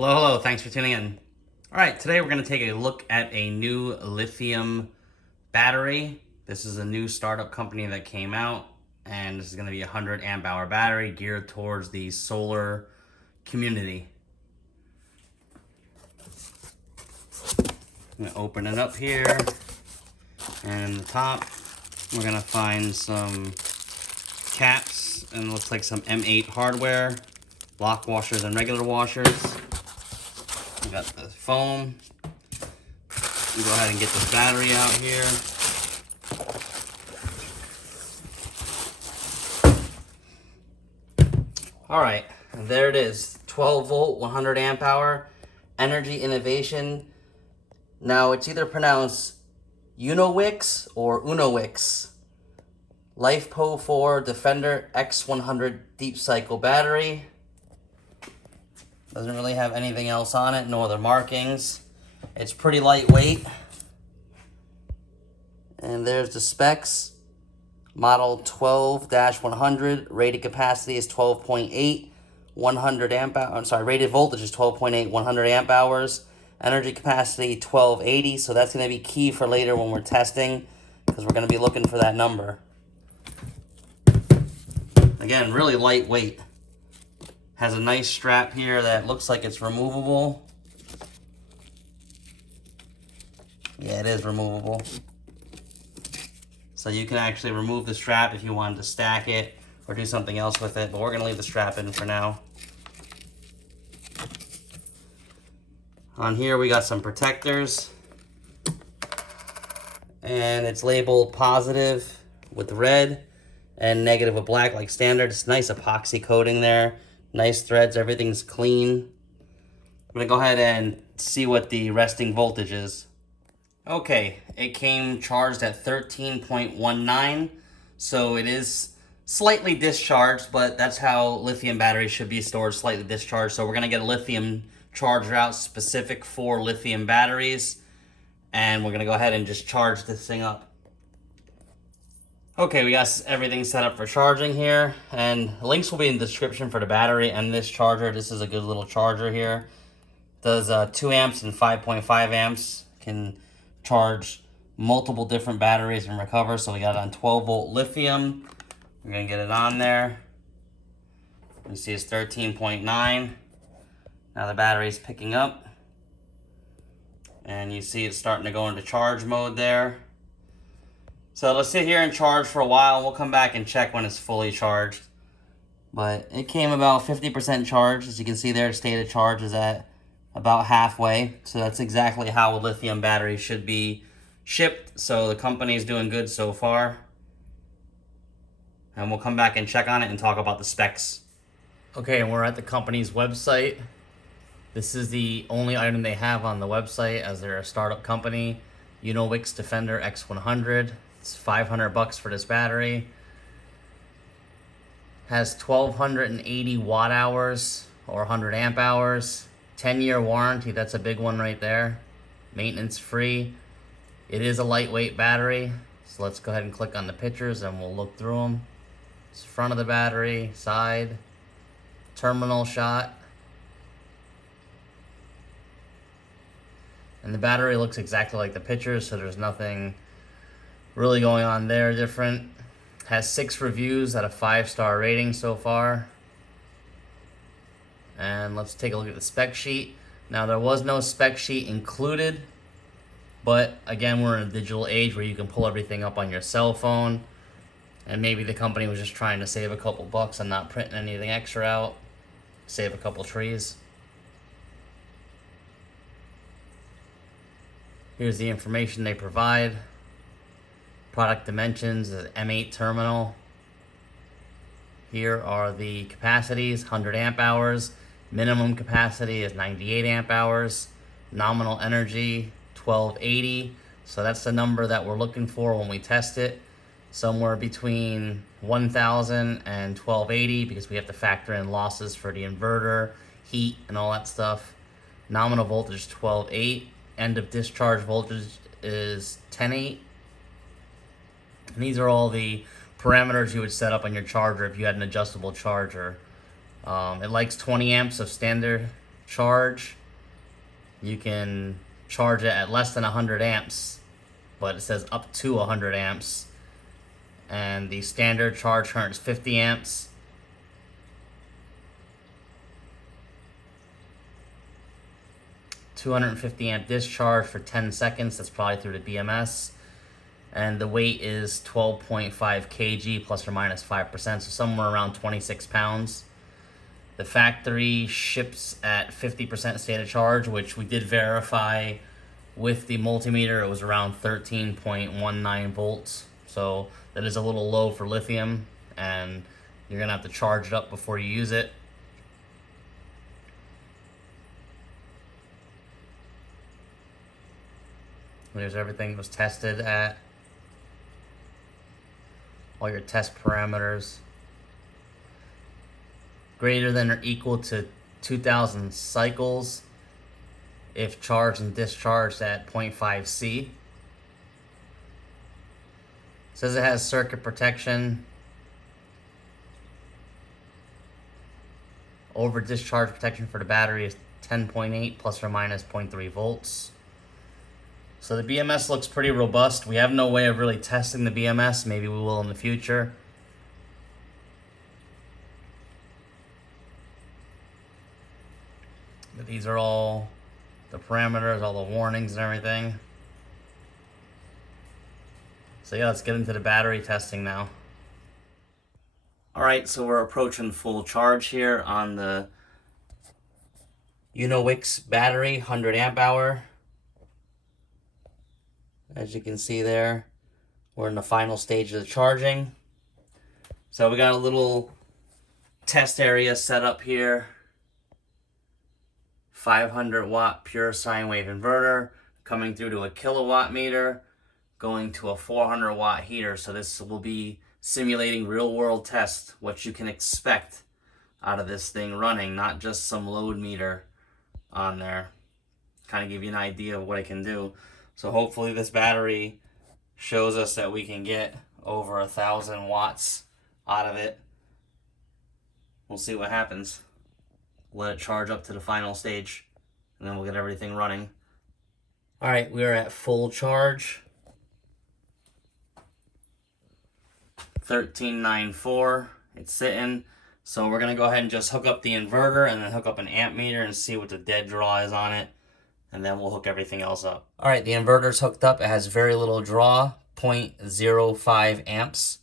Hello, thanks for tuning in. All right, today we're going to take a look at a new lithium battery. This is a new startup company that came out, and this is going to be a 100 amp hour battery geared towards the solar community. I'm going to open it up here, and in the top, we're going to find some caps, and it looks like some M8 hardware, lock washers and regular washers. We got the foam. We go ahead and get this battery out here. All right, there it is. 12 volt, 100 amp hour, energy innovation. Now it's either pronounced UNOWIX or UNOWIX. LiFePO4 Defender X100 deep cycle battery. Doesn't really have anything else on it, no other markings. It's pretty lightweight. And there's the specs. Model 12-100, rated capacity is 12.8, 100 amp hours. I'm sorry, rated voltage is 12.8, 100 amp hours. Energy capacity 1280, so that's going to be key for later when we're testing, because we're going to be looking for that number. Again, really lightweight. Has a nice strap here that looks like it's removable. Yeah, it is removable. So you can actually remove the strap if you wanted to stack it or do something else with it, but we're gonna leave the strap in for now. On here we got some protectors, and it's labeled positive with red and negative with black like standard. It's nice epoxy coating there. Nice threads, everything's clean. I'm gonna go ahead and see what the resting voltage is. Okay, it came charged at 13.19, so it is slightly discharged, but that's how lithium batteries should be stored, slightly discharged. So we're gonna get a lithium charger out specific for lithium batteries, and we're gonna go ahead and just charge this thing up. Okay, we got everything set up for charging here, and links will be in the description for the battery and this charger. This is a good little charger here. Does 2 amps and 5.5 amps. Can charge multiple different batteries and recover. So we got it on 12 volt lithium. We're gonna get it on there. You see it's 13.9. Now the battery's picking up. And you see it's starting to go into charge mode there. So let's sit here and charge for a while. We'll come back and check when it's fully charged. But it came about 50% charged. As you can see there, state of charge is at about halfway. So that's exactly how a lithium battery should be shipped. So the company is doing good so far. And we'll come back and check on it and talk about the specs. Okay, and we're at the company's website. This is the only item they have on the website, as they're a startup company. UNOWIX Defender X100. It's $500 for this battery. Has 1280 watt hours or 100 amp hours. 10-year warranty, that's a big one right there. Maintenance free. It is a lightweight battery. So let's go ahead and click on the pictures and we'll look through them. It's front of the battery, side, terminal shot. And the battery looks exactly like the pictures, so there's nothing really going on there different. Has 6 reviews at a 5-star rating so far. And let's take a look at the spec sheet. Now there was no spec sheet included, but again, we're in a digital age where you can pull everything up on your cell phone, and maybe the company was just trying to save a couple bucks and not printing anything extra out, save a couple trees. Here's the information they provide. Product dimensions is M8 terminal. Here are the capacities, 100 amp hours. Minimum capacity is 98 amp hours. Nominal energy, 1280. So that's the number that we're looking for when we test it. Somewhere between 1000 and 1280, because we have to factor in losses for the inverter, heat, and all that stuff. Nominal voltage, 12.8. End of discharge voltage is 10.8. And these are all the parameters you would set up on your charger if you had an adjustable charger. It likes 20 amps of standard charge. You can charge it at less than 100 amps, but it says up to 100 amps. And the standard charge current is 50 amps. $250 amp discharge for 10 seconds. That's probably through the BMS. And the weight is 12.5 kg plus or minus 5%, so somewhere around 26 pounds. The factory ships at 50% state of charge, which we did verify with the multimeter. It was around 13.19 volts. So that is a little low for lithium, and you're gonna have to charge it up before you use it. There's everything that was tested at. All your test parameters. Greater than or equal to 2,000 cycles if charged and discharged at 0.5 C. Says it has circuit protection. Over discharge protection for the battery is 10.8 plus or minus 0.3 volts. So the BMS looks pretty robust. We have no way of really testing the BMS. Maybe we will in the future. But these are all the parameters, all the warnings and everything. So yeah, let's get into the battery testing now. Alright, so we're approaching full charge here on the UNOWIX battery, 100 amp hour. As you can see there, we're in the final stage of the charging. So we got a little test area set up here. 500 watt pure sine wave inverter coming through to a kilowatt meter, going to a 400 watt heater. So this will be simulating real world tests, what you can expect out of this thing running, not just some load meter on there. Kind of give you an idea of what it can do. So hopefully this battery shows us that we can get over 1,000 watts out of it. We'll see what happens. Let it charge up to the final stage, and then we'll get everything running. All right, we are at full charge. 1394, it's sitting. So we're gonna go ahead and just hook up the inverter and then hook up an amp meter and see what the dead draw is on it. And then we'll hook everything else up. All right, the inverter's hooked up. It has very little draw, 0.05 amps.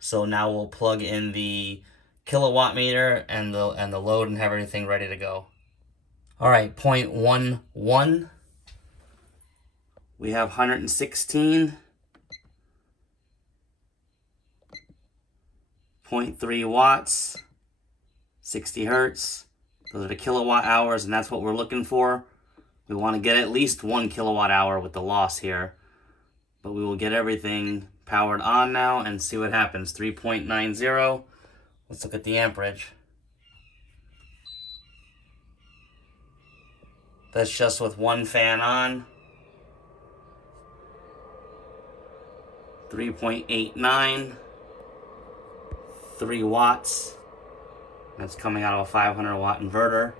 So now we'll plug in the kilowatt meter and the load and have everything ready to go. All right, 0.11. We have 116. 0.3 watts, 60 hertz. Those are the kilowatt hours, and that's what we're looking for. We want to get at least 1 kilowatt hour with the loss here. But we will get everything powered on now and see what happens. 3.90. Let's look at the amperage. That's just with one fan on. 3.89. 3 watts. That's coming out of a 500 watt inverter.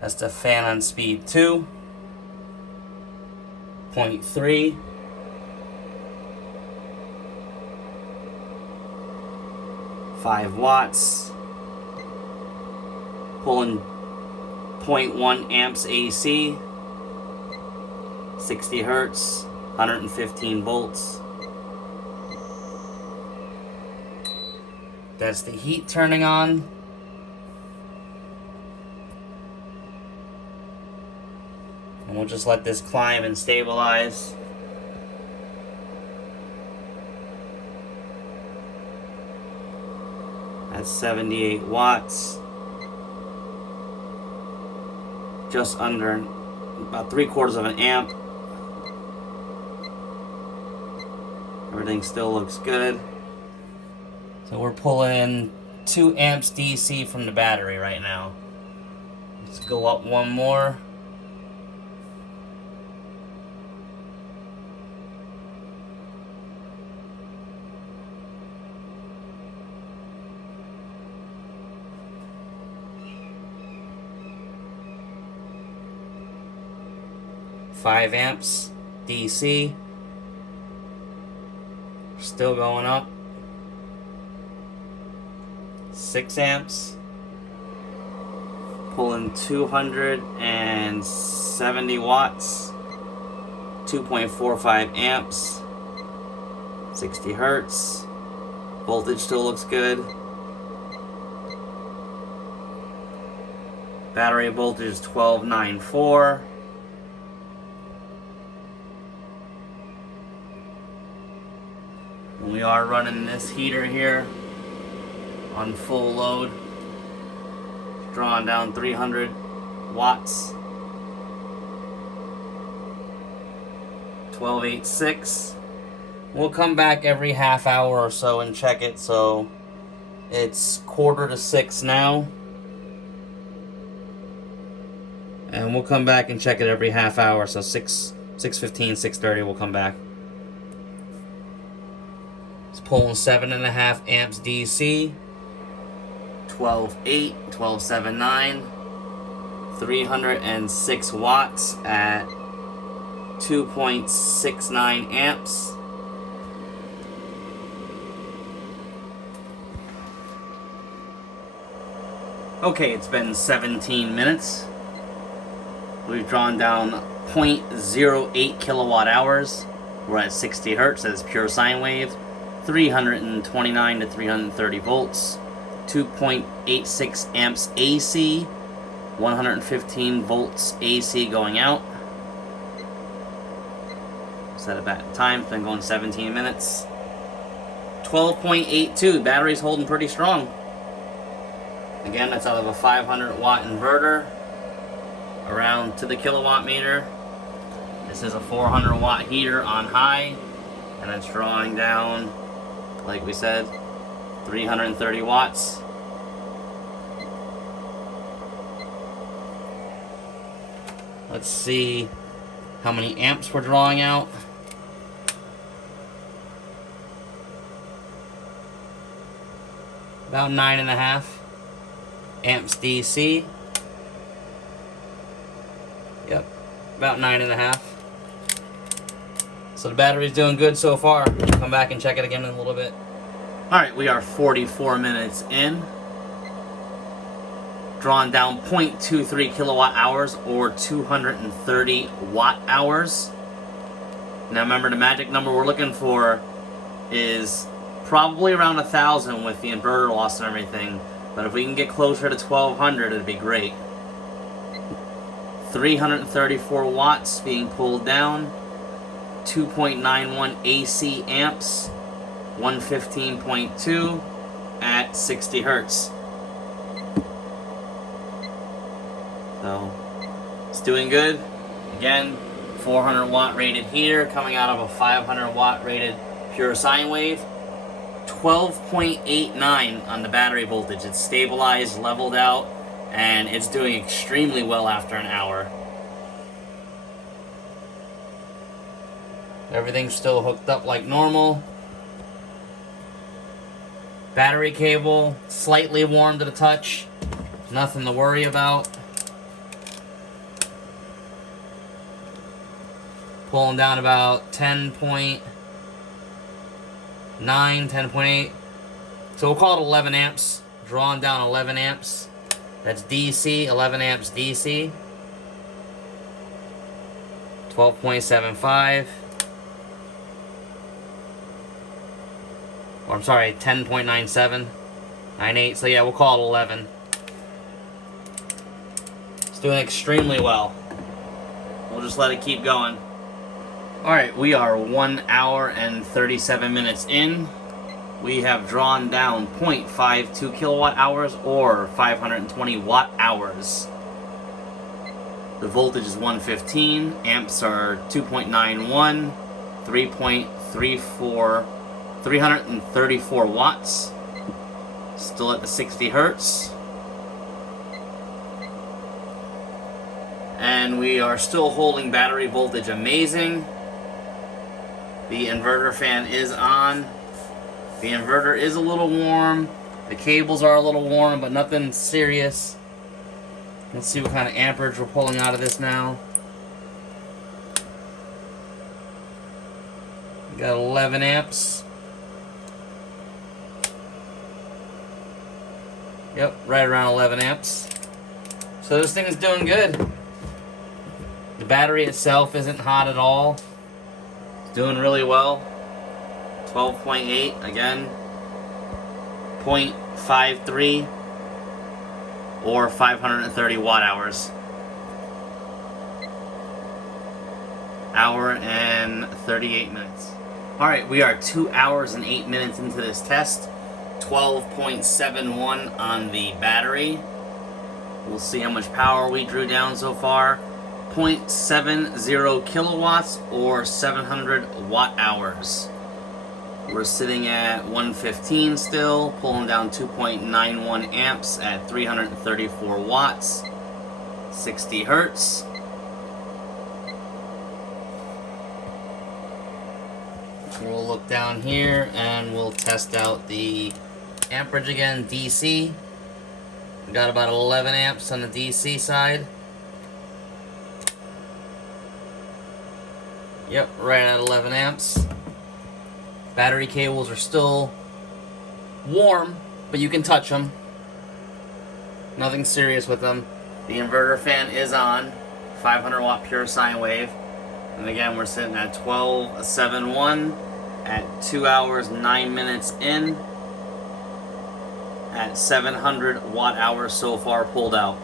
That's the fan on speed 2. 0.3. 5 watts. Pulling 0.1 amps AC. 60 hertz. 115 volts. That's the heat turning on. And we'll just let this climb and stabilize. That's 78 watts. Just under about 3/4 of an amp. Everything still looks good. So we're pulling 2 amps DC from the battery right now. Let's go up one more. 5 amps DC. Still going up. 6 amps. Pulling 270 watts. 2.45 amps. 60 hertz. Voltage still looks good. Battery voltage is 12.94. We are running this heater here on full load, drawing down 300 watts. 12.86. We'll come back every half hour or so and check it. So it's 5:45 now, and we'll come back and check it every half hour. So 6:15, 6:30 we'll come back. It's pulling 7.5 amps DC, 12.8, 12.79, 306 watts at 2.69 amps. Okay, it's been 17 minutes. We've drawn down 0.08 kilowatt hours. We're at 60 hertz, that's pure sine wave. 329 to 330 volts. 2.86 amps AC. 115 volts AC going out. Set it back in time, it's been going 17 minutes. 12.82, battery's holding pretty strong. Again, that's out of a 500 watt inverter, around to the kilowatt meter. This is a 400 watt heater on high, and it's drawing down, like we said, 330 watts. Let's see how many amps we're drawing out. About 9.5 amps DC. Yep, about 9.5. So the battery's doing good so far. Come back and check it again in a little bit. Alright, we are 44 minutes in. Drawn down 0.23 kilowatt hours or 230 watt hours. Now remember, the magic number we're looking for is probably around 1,000 with the inverter loss and everything. But if we can get closer to 1,200, it'd be great. 334 watts being pulled down. 2.91 AC amps. 115.2 at 60 hertz. So it's doing good. Again, 400 watt rated heater coming out of a 500 watt rated pure sine wave. 12.89 on the battery voltage. It's stabilized, leveled out, and it's doing extremely well after an hour. Everything's still hooked up like normal. Battery cable slightly warm to the touch. Nothing to worry about. Pulling down about 10.9, 10.8. So we'll call it 11 amps. Drawing down 11 amps. That's DC, 11 amps DC. 12.75. Or I'm sorry, 10.97. 98. So yeah, we'll call it 11. It's doing extremely well. We'll just let it keep going. Alright, we are 1 hour and 37 minutes in. We have drawn down 0.52 kilowatt hours or 520 watt hours. The voltage is 115, amps are 2.91, 334 watts. Still at the 60 hertz. And we are still holding battery voltage amazing. The inverter fan is on. The inverter is a little warm. The cables are a little warm, but nothing serious. Let's see what kind of amperage we're pulling out of this now. Got 11 amps. Yep, right around 11 amps. So this thing is doing good. The battery itself isn't hot at all. It's doing really well. 12.8 again. 0.53 or 530 watt hours. Hour and 38 minutes. Alright, we are 2 hours and 8 minutes into this test. 12.71 on the battery. We'll see how much power we drew down so far. 0.70 kilowatts or 700 watt hours. We're sitting at 115 still, pulling down 2.91 amps at 334 watts, 60 hertz. We'll look down here and we'll test out the amperage again, DC. We got about 11 amps on the DC side. Yep, right at 11 amps. Battery cables are still warm, but you can touch them. Nothing serious with them. The inverter fan is on, 500 watt pure sine wave. And again, we're sitting at 12.71 at 2 hours 9 minutes in at 700 watt hours so far pulled out.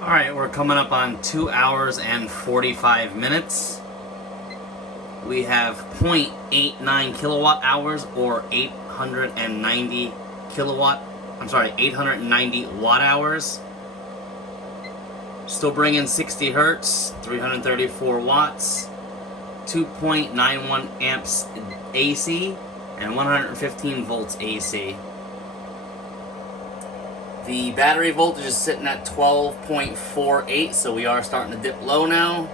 Alright, we're coming up on 2 hours and 45 minutes. We have 0.89 kilowatt hours or 890 watt hours. Still bringing 60 hertz, 334 watts, 2.91 amps AC, and 115 volts AC. The battery voltage is sitting at 12.48, so we are starting to dip low now.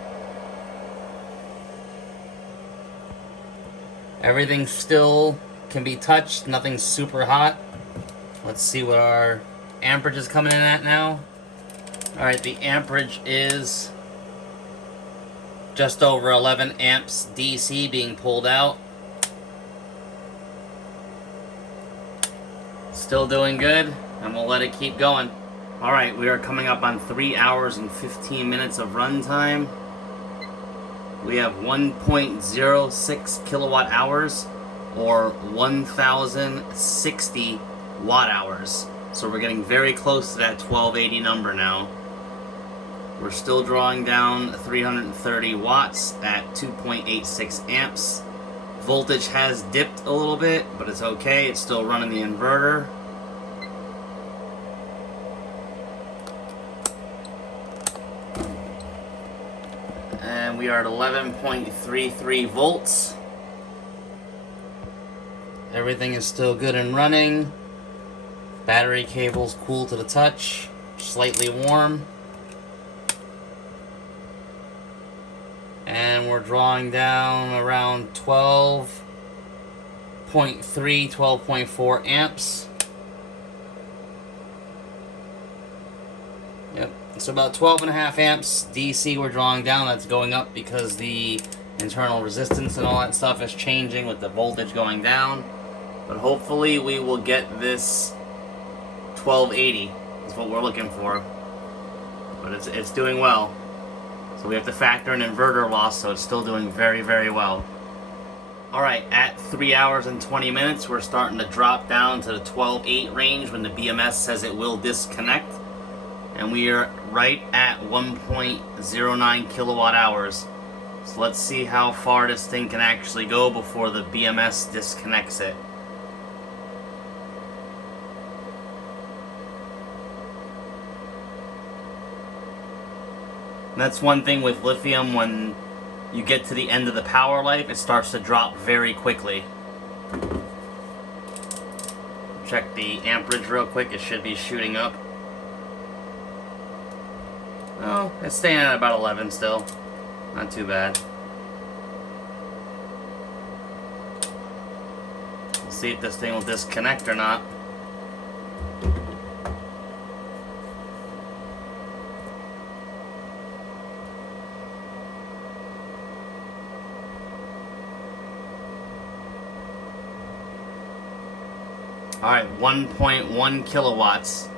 Everything still can be touched, nothing super hot. Let's see what our amperage is coming in at now. Alright, the amperage is just over 11 amps DC being pulled out. Still doing good, and we'll let it keep going. Alright, we are coming up on 3 hours and 15 minutes of runtime. We have 1.06 kilowatt hours or 1,060 watt hours. So we're getting very close to that 1280 number now. We're still drawing down 330 watts at 2.86 amps. Voltage has dipped a little bit, but it's okay. It's still running the inverter. And we are at 11.33 volts. Everything is still good and running. Battery cable's cool to the touch, slightly warm. And we're drawing down around 12.3, 12.4 amps. Yep, so about 12.5 amps DC we're drawing down. That's going up because the internal resistance and all that stuff is changing with the voltage going down. But hopefully we will get this 1280 is what we're looking for. But it's doing well. So we have to factor in inverter loss, so it's still doing very, very well. Alright, at 3 hours and 20 minutes, we're starting to drop down to the 12.8 range when the BMS says it will disconnect. And we are right at 1.09 kilowatt hours. So let's see how far this thing can actually go before the BMS disconnects it. And that's one thing with lithium, when you get to the end of the power life, it starts to drop very quickly. Check the amperage real quick, it should be shooting up. Oh, it's staying at about 11 still. Not too bad. We'll see if this thing will disconnect or not. Alright, 1.1 kilowatts.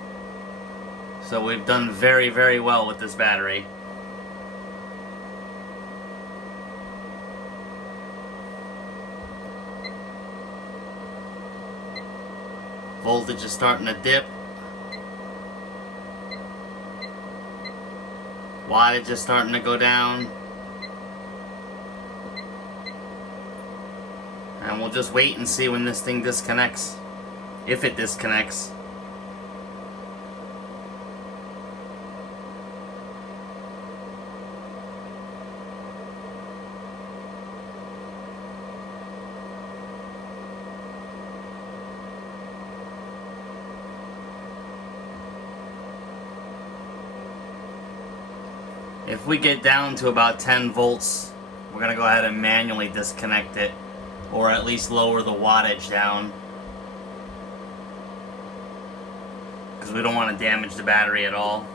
So we've done very, very well with this battery. Voltage is starting to dip. Wattage is starting to go down. And we'll just wait and see when this thing disconnects. If it disconnects. If we get down to about 10 volts, we're going to go ahead and manually disconnect it, or at least lower the wattage down, because we don't want to damage the battery at all.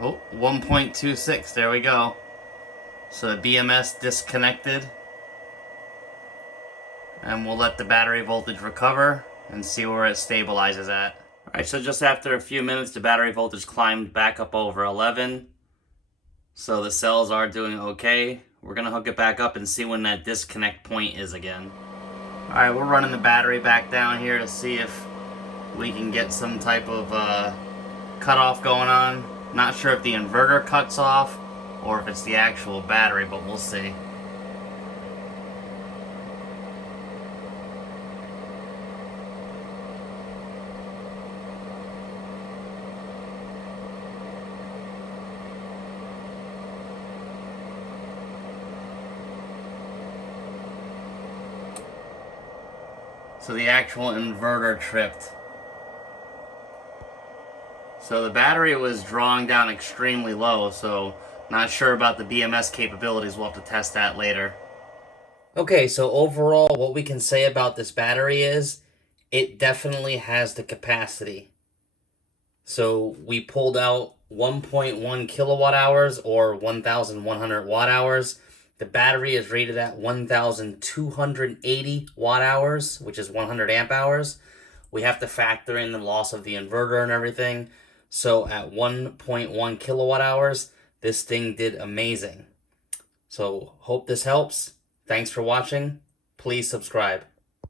Oh, 1.26, there we go. So the BMS disconnected, and we'll let the battery voltage recover and see where it stabilizes at. Alright, so just after a few minutes, the battery voltage climbed back up over 11. So the cells are doing okay. We're going to hook it back up and see when that disconnect point is again. Alright, we're running the battery back down here to see if we can get some type of cutoff going on. Not sure if the inverter cuts off or if it's the actual battery, but we'll see. So the actual inverter tripped. So the battery was drawing down extremely low, so not sure about the BMS capabilities. We'll have to test that later. Okay, so overall, what we can say about this battery is it definitely has the capacity. So we pulled out 1.1 kilowatt hours or 1,100 watt hours. The battery is rated at 1,280 watt hours, which is 100 amp hours. We have to factor in the loss of the inverter and everything. So at 1.1 kilowatt hours, this thing did amazing. So hope this helps. Thanks for watching. Please subscribe.